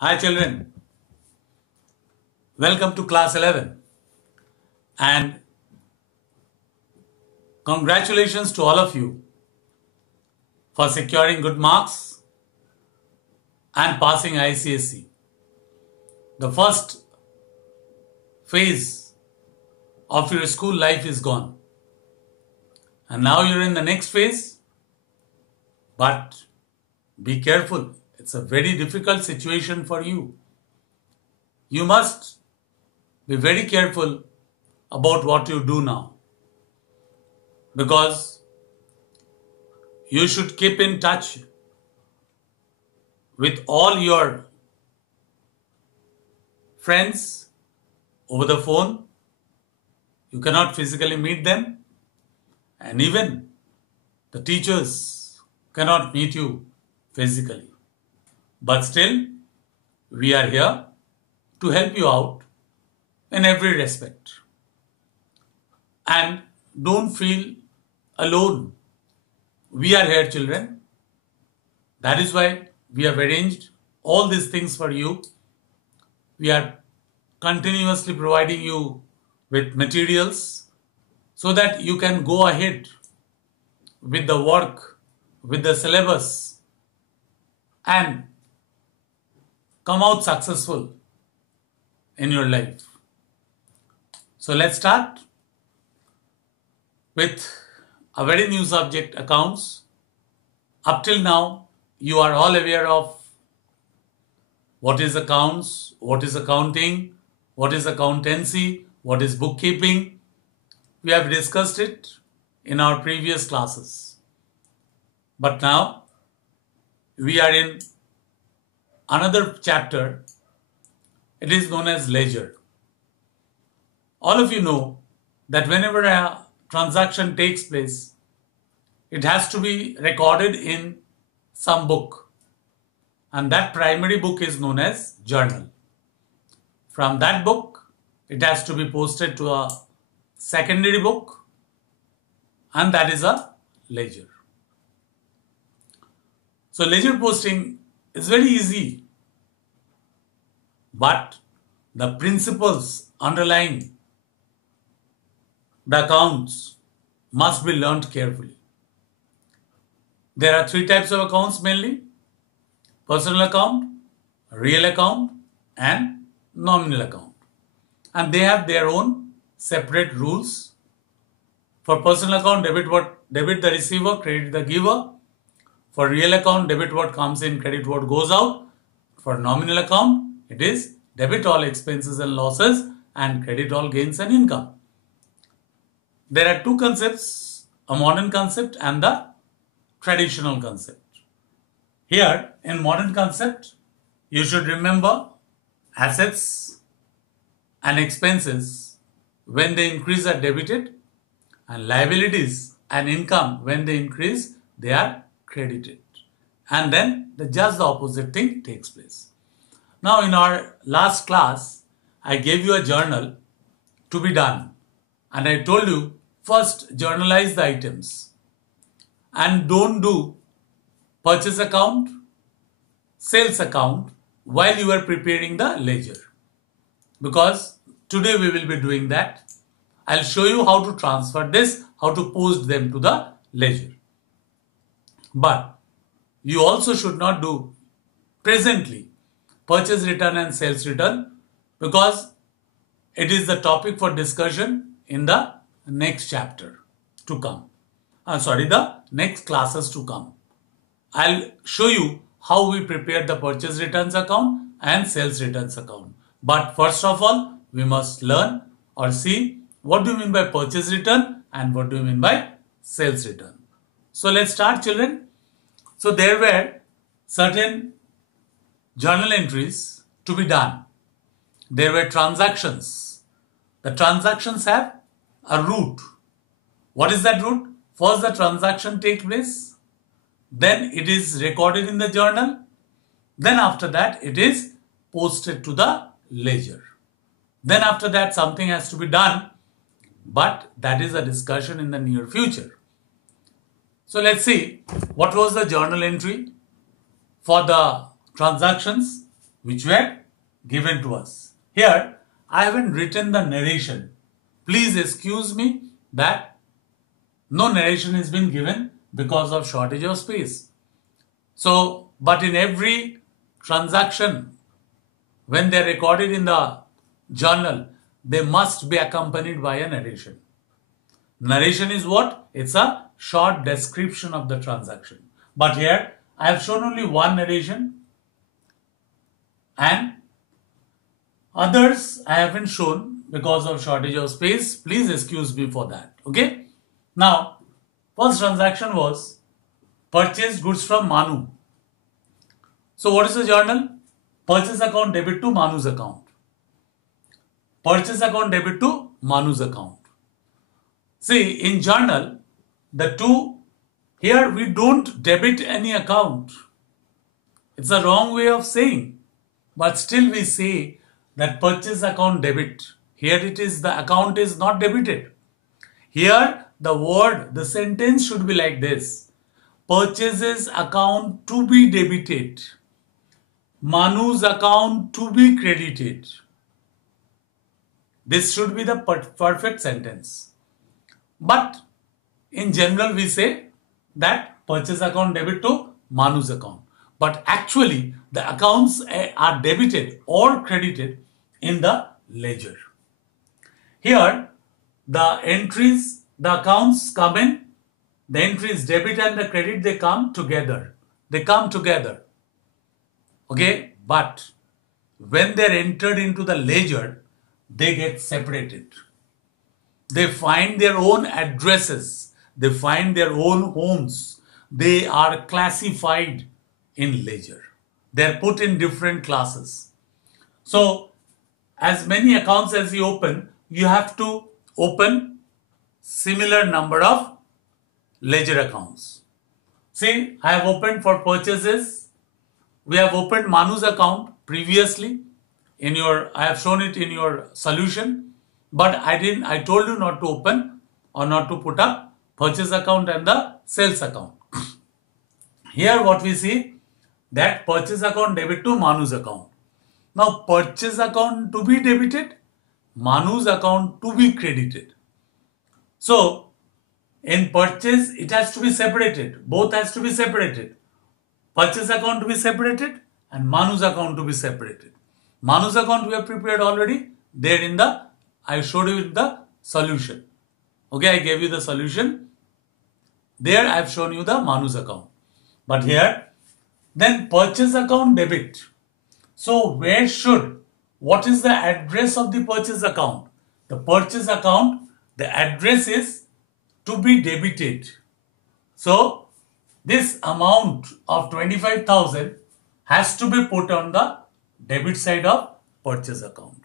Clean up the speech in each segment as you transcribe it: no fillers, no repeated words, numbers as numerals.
Hi children, welcome to class 11 and congratulations to all of you for securing good marks and passing ICSE. The first phase of your school life is gone and now you're in the next phase, but be careful. It's a very difficult situation for you. You must be very careful about what you do now, because you should keep in touch with all your friends over the phone. You cannot physically meet them, and even the teachers cannot meet you physically. But still, we are here to help you out in every respect. And don't feel alone. We are here, children. That is why we have arranged all these things for you. We are continuously providing you with materials so that you can go ahead with the work, with the syllabus, and come out successful in your life. So let's start with a very new subject, accounts. Up till now, you are all aware of what is accounts, what is accounting, what is accountancy, what is bookkeeping. We have discussed it in our previous classes. But now we are in another chapter. It is known as ledger. All of you know that whenever a transaction takes place, it has to be recorded in some book, and that primary book is known as journal. From that book, it has to be posted to a secondary book, and that is a ledger. So ledger posting is very easy, but the principles underlying the accounts must be learnt carefully. There are three types of accounts mainly: personal account, real account, and nominal account. And they have their own separate rules. For personal account, debit the receiver, credit the giver. For real account, debit what comes in, credit what goes out. For nominal account, it is debit all expenses and losses and credit all gains and income. There are two concepts, a modern concept and the traditional concept. Here in modern concept, you should remember assets and expenses when they increase are debited, and liabilities and income when they increase they are credited. And then just the opposite thing takes place. Now in our last class, I gave you a journal to be done, and I told you first journalize the items and don't do purchase account, sales account while you are preparing the ledger, because today we will be doing that. I'll show you how to transfer this, how to post them to the ledger. But you also should not do presently purchase return and sales return, because it is the topic for discussion in the next chapter to come. The next classes to come. I'll show you how we prepare the purchase returns account and sales returns account. But first of all, we must learn or see what do you mean by purchase return and what do you mean by sales return. So let's start, children. So there were certain journal entries to be done. There were transactions. The transactions have a route. What is that route? First the transaction takes place, then it is recorded in the journal, then after that it is posted to the ledger. Then after that something has to be done, but that is a discussion in the near future. So let's see what was the journal entry for the transactions. which were given to us. Here, I haven't written the narration. Please excuse me that no narration has been given because of shortage of space. So, but in every transaction, when they are recorded in the journal, they must be accompanied by a narration. Narration is what? It's a short description of the transaction. But here, I have shown only one narration and others I haven't shown because of shortage of space. Please excuse me for that. Okay. Now, first transaction was purchased goods from Manu. So what is the journal? Purchase account debit to Manu's account. Purchase account debit to Manu's account. See, in journal, the two, here we don't debit any account. It's a wrong way of saying. But still we say that purchase account debit. Here it is, the account is not debited. Here the word, the sentence should be like this. Purchases account to be debited. Manu's account to be credited. This should be the perfect sentence. But in general we say that purchase account debit to Manu's account. But actually the accounts are debited or credited in the ledger. Here the entries, the accounts come in, the entries debit and the credit, they come together. They come together. Okay, but when they are entered into the ledger, they get separated. They find their own addresses. They find their own homes. They are classified in ledger. They are put in different classes. So, as many accounts as you open, you have to open similar number of ledger accounts. See, I have opened for purchases. We have opened Manu's account previously in your, I have shown it in your solution, but I told you not to open or not to put up purchase account and the sales account. Here what we see, that purchase account debit to Manu's account. Now purchase account to be debited, Manu's account to be credited. So in purchase it has to be separated, both has to be separated. Purchase account to be separated and Manu's account to be separated. Manu's account we have prepared already, there in the, I showed you in the solution. Okay, I gave you the solution. There I have shown you the Manu's account. But here, then purchase account debit. So where should, what is the address of the purchase account? The purchase account, the address is to be debited. So this amount of 25,000 has to be put on the debit side of purchase account.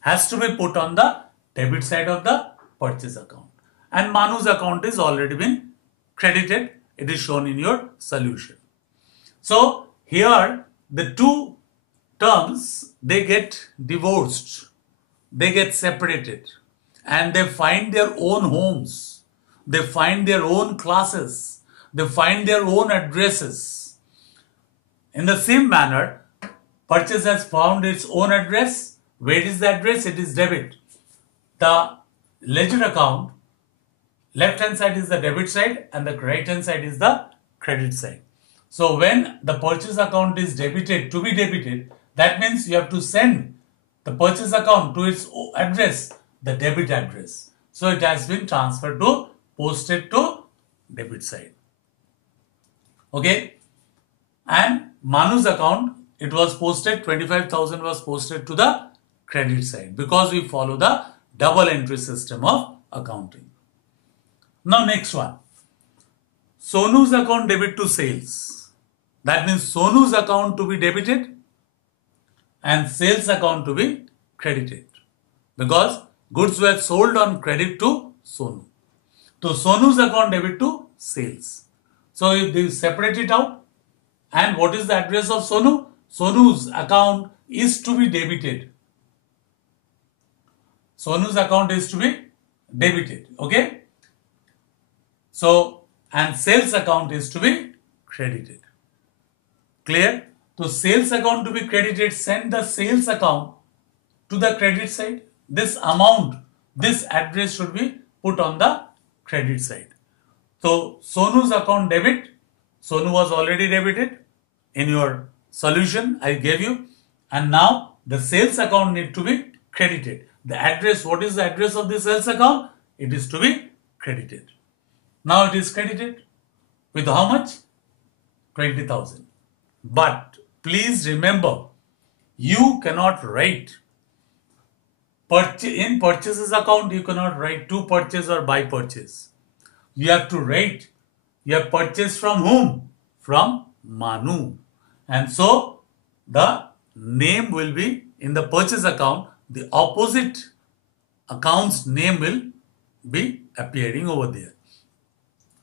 Has to be put on the debit side of the purchase account. And Manu's account is already been credited. It is shown in your solution. So here the two terms, they get divorced. They get separated. And they find their own homes. They find their own classes. They find their own addresses. In the same manner, purchase has found its own address. Where is the address? It is debit. The ledger account, left hand side is the debit side and the right hand side is the credit side. So when the purchase account is debited, to be debited, that means you have to send the purchase account to its address, the debit address. So it has been transferred to, posted to debit side. Okay. And Manu's account, it was posted, 25,000 was posted to the credit side because we follow the double entry system of accounting. Now next one. Sonu's account debit to sales. That means Sonu's account to be debited and sales account to be credited because goods were sold on credit to Sonu. So Sonu's account debit to sales. So if they separate it out, and what is the address of Sonu? Sonu's account is to be debited. Sonu's account is to be debited. Okay. So, and sales account is to be credited. Clear? So sales account to be credited, send the sales account to the credit side. This amount, this address should be put on the credit side. So Sonu's account debit, Sonu was already debited in your solution I gave you, and now the sales account need to be credited. The address, what is the address of the sales account? It is to be credited. Now it is credited with how much? 20,000. But please remember, you cannot write in purchases account, you cannot write to purchase or by purchase. You have to write, you have purchased from whom? From Manu. And so the name will be in the purchase account, the opposite account's name will be appearing over there.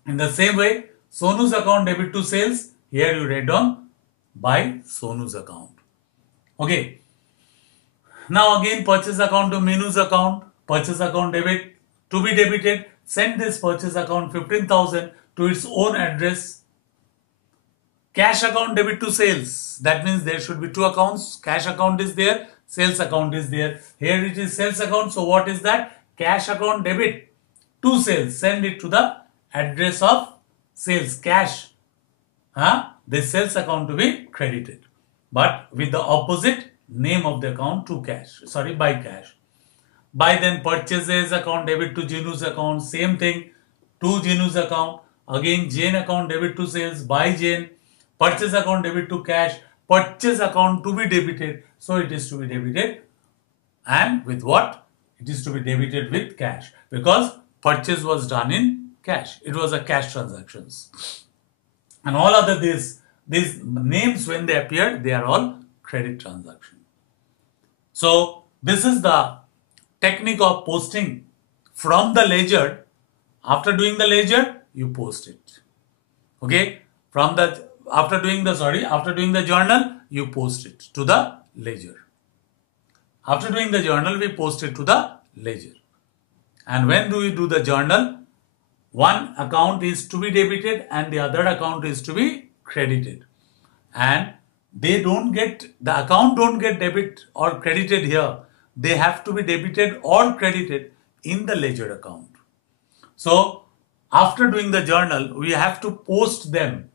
In the same way, Sonu's account debit to sales, here you write down by Sonu's account. Okay. Now again purchase account to Minu's account, purchase account debit to be debited, send this purchase account 15,000 to its own address. Cash account debit to sales, that means there should be two accounts, cash account is there, sales account is there. Here it is sales account, so what is that? Cash account debit to sales, send it to the address of sales, cash. This sales account to be credited, but with the opposite name of the account to cash, by cash. By then purchases account debit to Jinu's account, same thing, to Jinu's account. Again Jane account debit to sales by Jane. Purchase account debit to cash, purchase account to be debited, so it is to be debited, and with what? It is to be debited with cash, because purchase was done in cash, it was a cash transactions. And all other these names, when they appear, they are all credit transaction. So this is the technique of posting from the ledger. After doing the ledger, you post it. Okay, after doing the journal, you post it to the ledger. After doing the journal, we post it to the ledger. And when do we do the journal? One account is to be debited and the other account is to be credited. And the account don't get debit or credited here. They have to be debited or credited in the ledger account. So after doing the journal, we have to post them,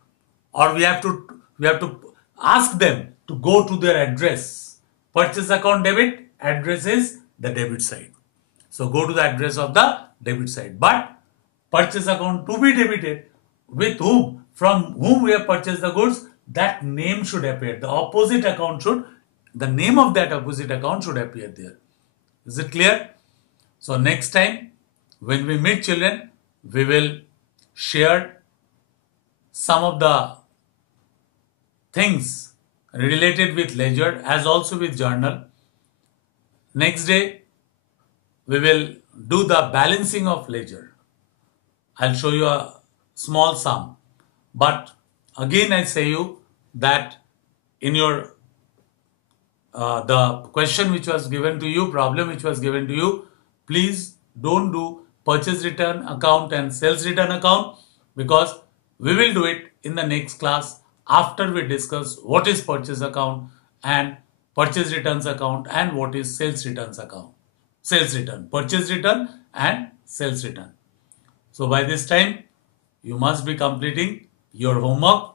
or we have to ask them to go to their address. Purchase account debit, address is the debit side. So go to the address of the debit side. But purchase account to be debited, with whom, from whom we have purchased the goods, that name should appear. The name of that opposite account should appear there. Is it clear? So next time when we meet children, we will share some of the things related with ledger as also with journal. Next day we will do the balancing of ledger. I'll show you a small sum. But again I say you that in your the question which was given to you, problem which was given to you, please don't do purchase return account and sales return account, because we will do it in the next class after we discuss what is purchase account and purchase returns account and what is sales returns account. Sales return, purchase return and sales return. So by this time you must be completing your homework,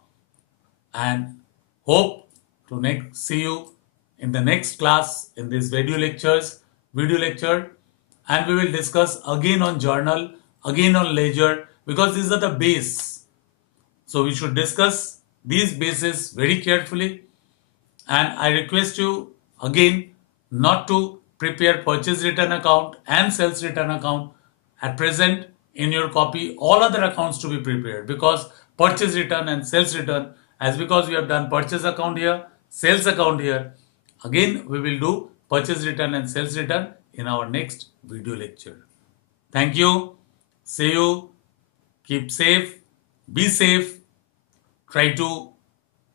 and hope to see you in the next class in this video lecture, and we will discuss again on journal, again on ledger, because these are the base. So we should discuss these bases very carefully, and I request you again not to prepare purchase return account and sales return account at present in your copy. All other accounts to be prepared, because purchase return and sales return, as because we have done purchase account here, sales account here, again we will do purchase return and sales return in our next video lecture. Thank you. See you. Keep safe. Be safe. Try to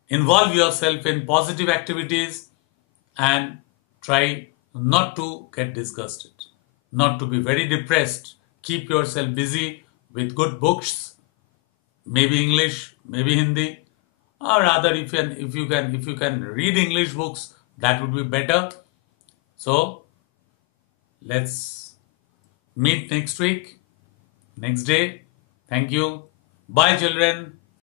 involve yourself in positive activities and try not to get disgusted, not to be very depressed. Keep yourself busy with good books, maybe English, maybe Hindi, or rather if you can read English books, that would be better. So let's meet next week, next day. Thank you. Bye children.